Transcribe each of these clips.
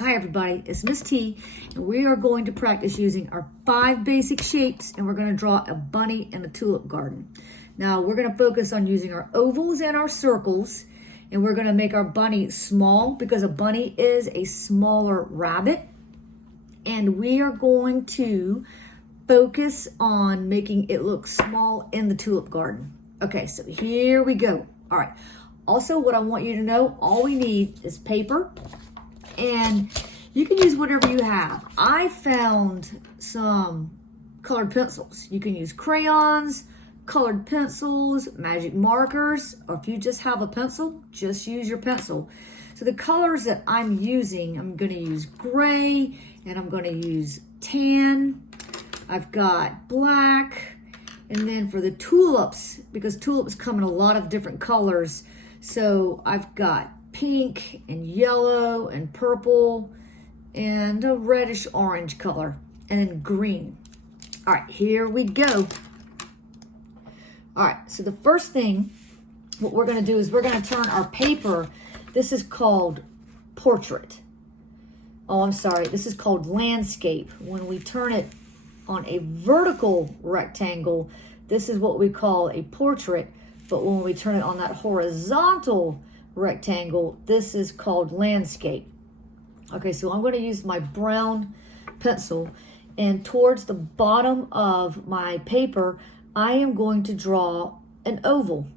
Hi everybody, it's Miss T, and we are going to practice using our 5 basic shapes, and we're going to draw a bunny in a tulip garden. Now we're going to focus on using our ovals and our circles, and we're going to make our bunny small because a bunny is a smaller rabbit. And we are going to focus on making it look small in the tulip garden. Okay, so here we go. All right. Also, what I want you to know, all we need is paper. And you can use whatever you have. I found some colored pencils. You can use crayons, colored pencils, magic markers, or if you just have a pencil, just use your pencil. So the colors that I'm using, I'm going to use gray, and I'm going to use tan. I've got black, and then for the tulips, because tulips come in a lot of different colors, so I've got pink and yellow and purple and a reddish orange color, and then green. All right, here we go. All right, so the first thing, what we're going to do is we're going to turn our paper. This is called portrait. Oh, I'm sorry. This is called landscape. When we turn it on a vertical rectangle, this is what we call a portrait. But when we turn it on that horizontal rectangle, this is called landscape. Okay, so I'm going to use my brown pencil, and towards the bottom of my paper, I am going to draw an oval.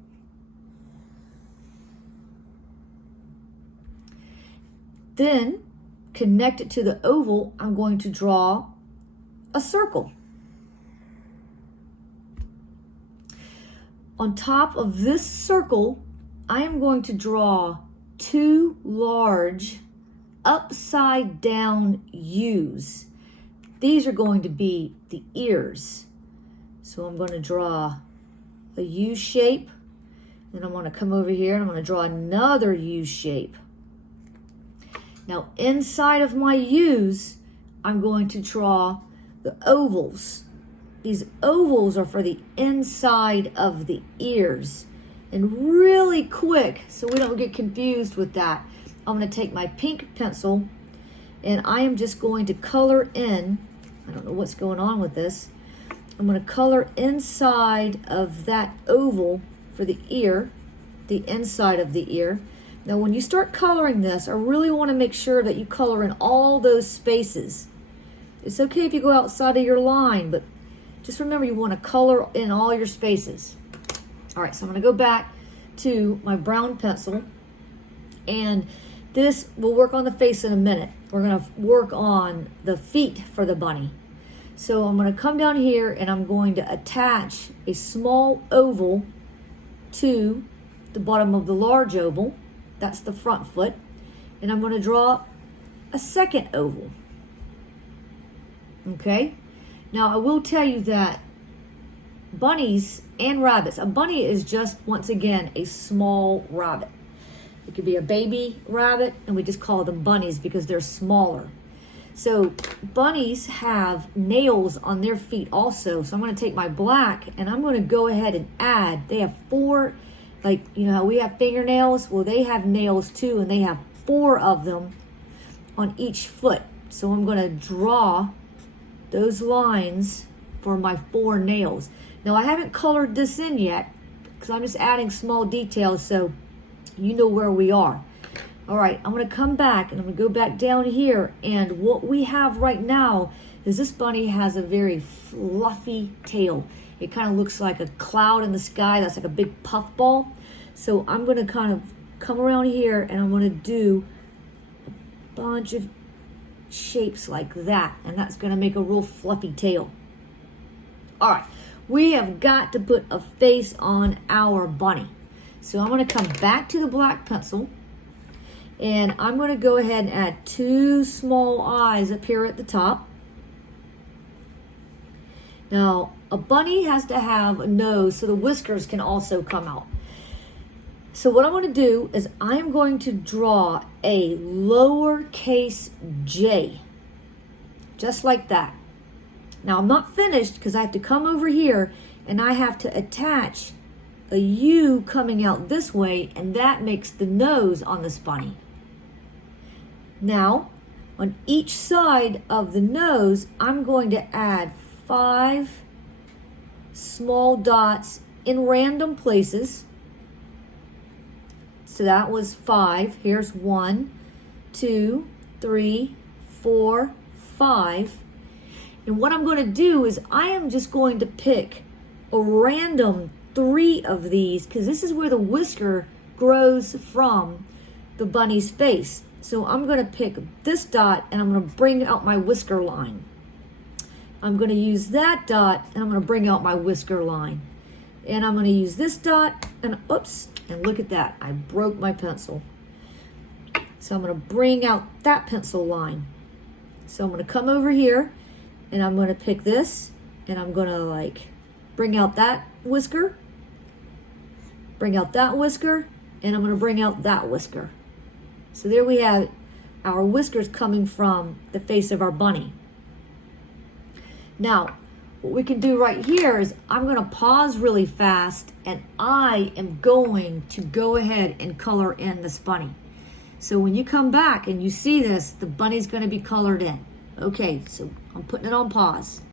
Then, connected to the oval, I'm going to draw a circle. On top of this circle, I am going to draw 2 large upside down U's. These are going to be the ears. So I'm going to draw a U shape. Then I'm going to come over here and I'm going to draw another U shape. Now inside of my U's, I'm going to draw the ovals. These ovals are for the inside of the ears. And really quick, so we don't get confused with that, I'm going to take my pink pencil and I am just going to color in, I don't know what's going on with this, I'm going to color inside of that oval for the ear, the inside of the ear. Now when you start coloring this, I really want to make sure that you color in all those spaces. It's okay if you go outside of your line, but just remember you want to color in all your spaces. All right, so I'm going to go back to my brown pencil, and this will work on the face in a minute. We're going to work on the feet for the bunny. So I'm going to come down here and I'm going to attach a small oval to the bottom of the large oval. That's the front foot. And I'm going to draw a second oval. Okay? Now I will tell you that bunnies and rabbits, a bunny is just, once again, a small rabbit. It could be a baby rabbit, and we just call them bunnies because they're smaller. So bunnies have nails on their feet also. So I'm going to take my black and I'm going to go ahead and add. They have 4, like, you know how we have fingernails? Well, they have nails too, and they have 4 of them on each foot. So I'm going to draw those lines for my 4 nails. Now I haven't colored this in yet because I'm just adding small details so you know where we are. All right, I'm going to come back and I'm going to go back down here, and what we have right now is this bunny has a very fluffy tail. It kind of looks like a cloud in the sky that's like a big puffball. So I'm going to kind of come around here and I'm going to do a bunch of shapes like that, and that's going to make a real fluffy tail. All right, we have got to put a face on our bunny. So I'm going to come back to the black pencil, and I'm going to go ahead and add 2 small eyes up here at the top. Now, a bunny has to have a nose so the whiskers can also come out. So what I'm going to do is I'm going to draw a lowercase j, just like that. Now I'm not finished because I have to come over here and I have to attach a U coming out this way, and that makes the nose on this bunny. Now On each side of the nose, I'm going to add 5 small dots in random places. So that was 5. Here's 1, 2, 3, 4, 5. And what I'm going to do is I am just going to pick a random 3 of these, because this is where the whisker grows from the bunny's face. So I'm going to pick this dot and I'm going to bring out my whisker line. I'm going to use that dot and I'm going to bring out my whisker line. And I'm going to use this dot and oops, and look at that. I broke my pencil. So I'm going to bring out that pencil line. So I'm going to come over here and I'm going to pick this and I'm going to like bring out that whisker, bring out that whisker, and I'm going to bring out that whisker. So there we have our whiskers coming from the face of our bunny. Now, what we can do right here is I'm going to pause really fast and I am going to go ahead and color in this bunny. So when you come back and you see this, the bunny's going to be colored in. Okay, so I'm putting it on pause.